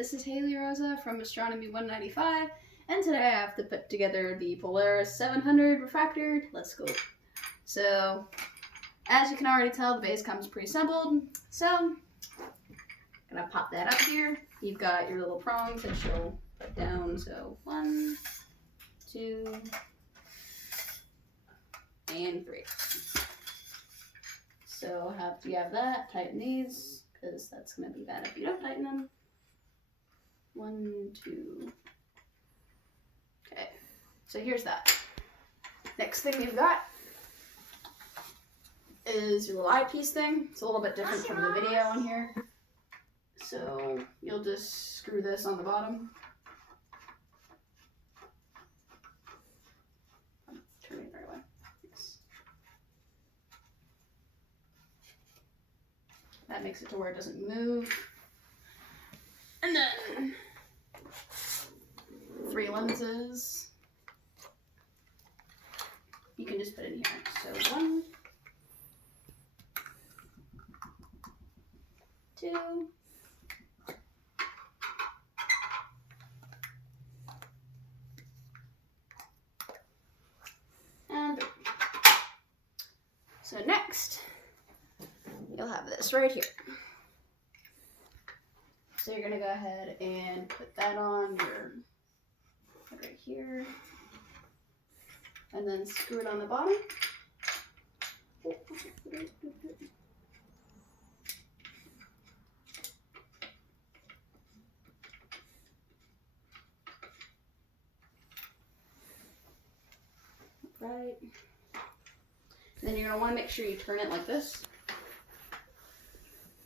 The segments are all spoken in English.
This is Haley Rosa from Astronomy 195, and today I have to put together the Polaris 700 refractor telescope. So, as you can already tell, the base comes pre-assembled, so I'm gonna pop that up here. You've got your little prongs that you'll put down, so 1, 2, and 3. So after you have that, tighten these, because that's going to be bad if you don't tighten them. 1, 2. Okay, so here's that. Next thing you've got is your little eyepiece thing. It's a little bit different from the video on here. So you'll just screw this on the bottom. Turn it right away. Yes. That makes it to where it doesn't move. And then 3 lenses. You can just put in here. So 1, 2, and 3. So next, you'll have this right here. So you're gonna go ahead and put that on your right here, and then screw it on the bottom. Right. Then you're gonna want to make sure you turn it like this.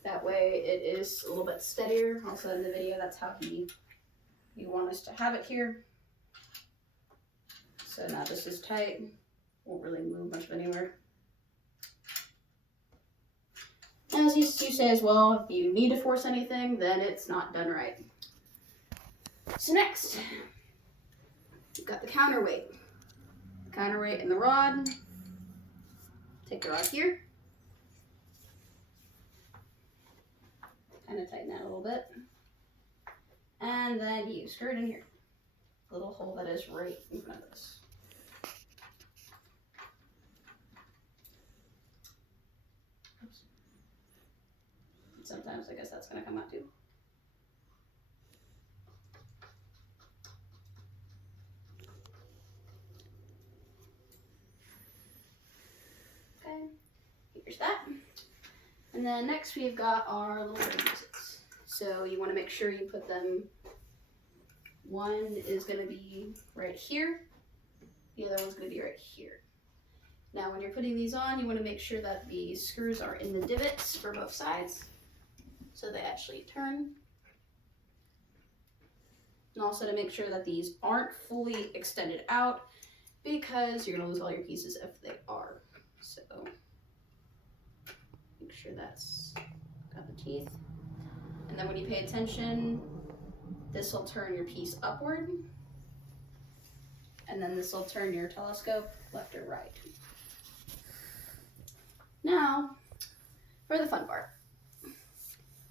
That way it is a little bit steadier. Also in the video, that's how you want us to have it here. So now this is tight. Won't really move much of anywhere. As you say as well, if you need to force anything, then it's not done right. So next, you've got the counterweight. Counterweight in the rod. Take the rod here. Kind of tighten that a little bit. And then you screw it in here. Little hole that is right in front of this. Oops. Sometimes I guess that's going to come out too. Okay, here's that. And then next we've got our little radiuses. So you want to make sure you put them, one is going to be right here, the other one's going to be right here. Now when you're putting these on, you want to make sure that the screws are in the divots for both sides, so they actually turn. And also to make sure that these aren't fully extended out, because you're going to lose all your pieces if they are. So make sure that's got the teeth. And then when you pay attention, this will turn your piece upward. And then this will turn your telescope left or right. Now, for the fun part.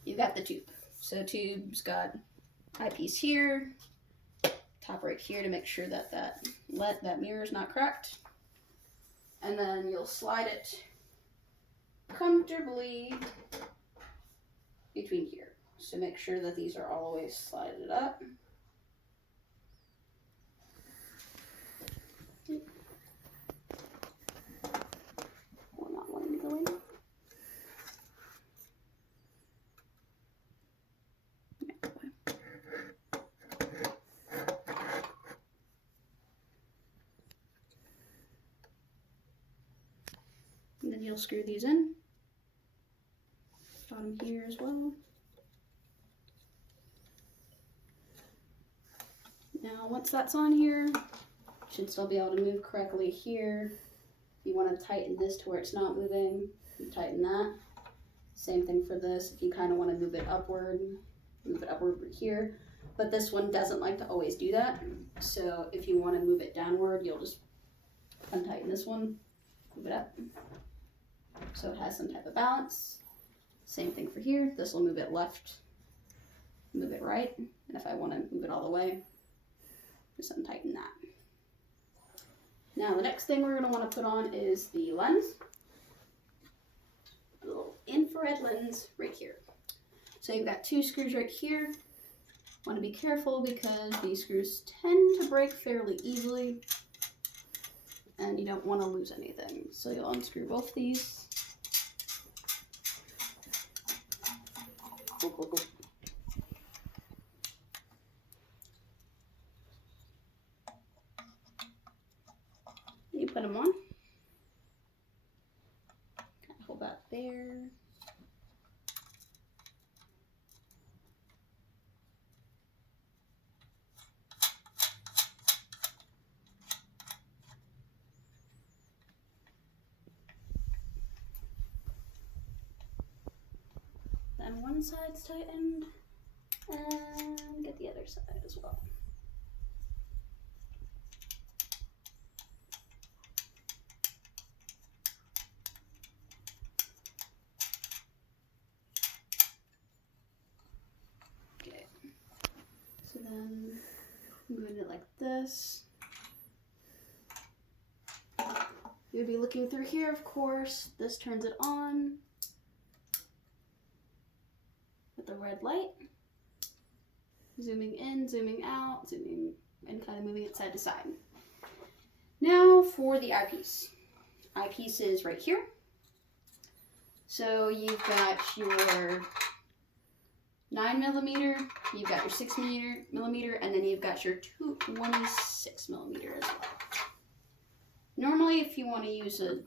You've got the tube. So tube's got eyepiece here, top right here to make sure that that mirror is not cracked. And then you'll slide it comfortably between here. So make sure that these are always slided up. We're not wanting to go in. And then you'll screw these in. Bottom here as well. Now once that's on here, you should still be able to move correctly here. If you want to tighten this to where it's not moving, you tighten that. Same thing for this. If you kind of want to move it upward here. But this one doesn't like to always do that. So if you want to move it downward, you'll just untighten this one, move it up. So it has some type of balance. Same thing for here. This will move it left move it right. And if I want to move it all the way, just untighten that. Now the next thing we're going to want to put on is the lens. A little infrared lens right here. So you've got 2 screws right here. Want to be careful because these screws tend to break fairly easily and you don't want to lose anything. So you'll unscrew both these. You put them on. Kind of hold that there. Then one side's tightened, and get the other side as well. Okay, so then moving it like this. You'll be looking through here, of course. This turns it on with the red light. Zooming in, zooming out, zooming and kind of moving it side to side. Now for the eyepiece. Eyepiece is right here. So you've got your 9mm, you've got your 6mm, and then you've got your 26mm as well. Normally, if you want to use a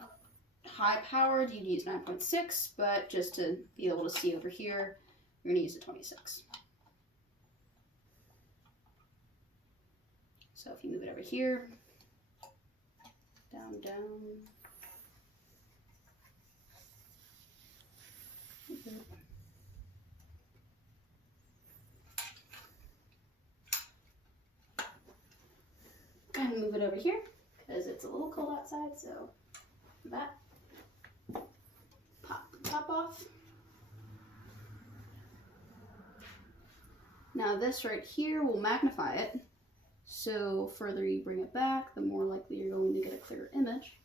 high powered, you'd use 9.6, but just to be able to see over here, you're going to use a 26. So if you move it over here, down, down. And move it over here, because it's a little cold outside, so that pop the top off. Now this right here will magnify it, so further you bring it back, the more likely you're going to get a clear image.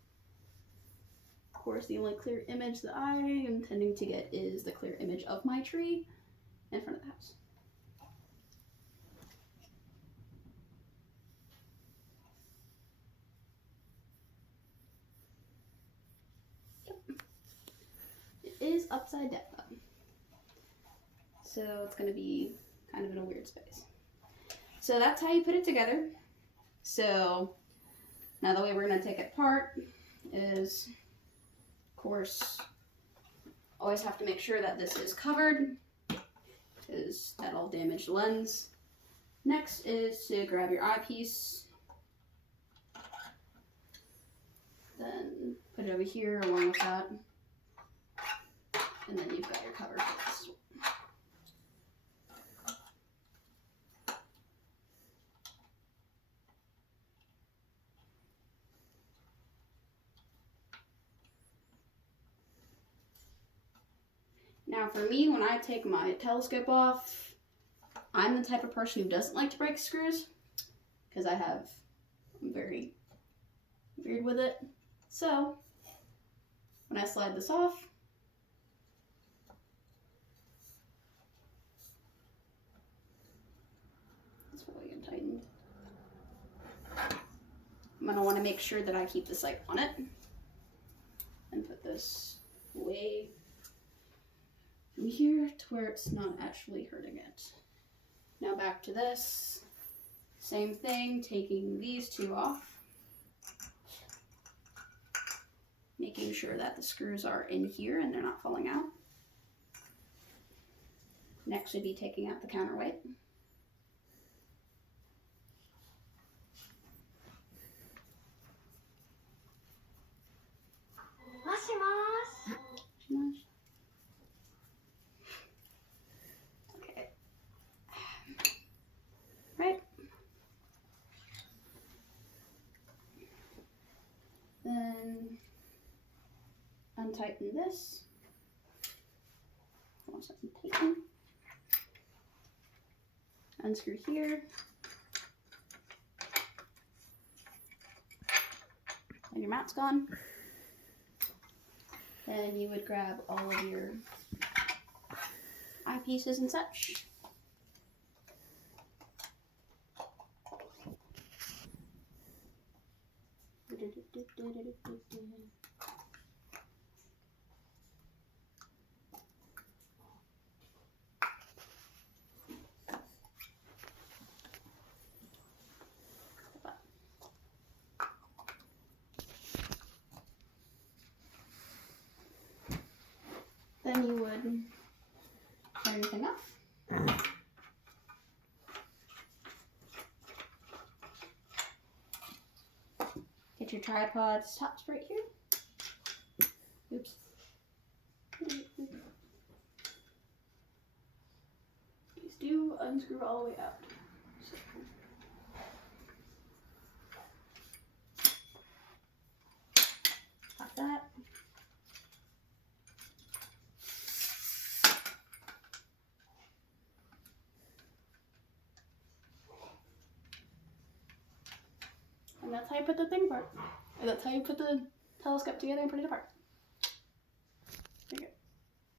Of course, the only clear image that I am tending to get is the clear image of my tree in front of the house. It is upside down, so it's going to be kind of in a weird space. So that's how you put it together. So now the way we're going to take it apart is, of course, always have to make sure that this is covered, because that'll damage the lens. Next is to grab your eyepiece, then put it over here along with that, and then you've got your cover for this. Now for me, when I take my telescope off, I'm the type of person who doesn't like to break screws, because I'm very weird with it. So when I slide this off, that's probably getting tightened. I'm going to want to make sure that I keep the sight on it and put this way from here to where it's not actually hurting it. Now back to this. Same thing, taking these 2 off. Making sure that the screws are in here and they're not falling out. Next would be taking out the counterweight. Okay. Right. Then untighten this. Once I'm tightened. unscrew here. And your mount's gone. Then you would grab all of your eyepieces and such. Then you would turn everything off. Get your tripod stops right here. Oops. These do unscrew all the way out. So. Pop that. And that's how you put the thing apart. And that's how you put the telescope together and put it apart.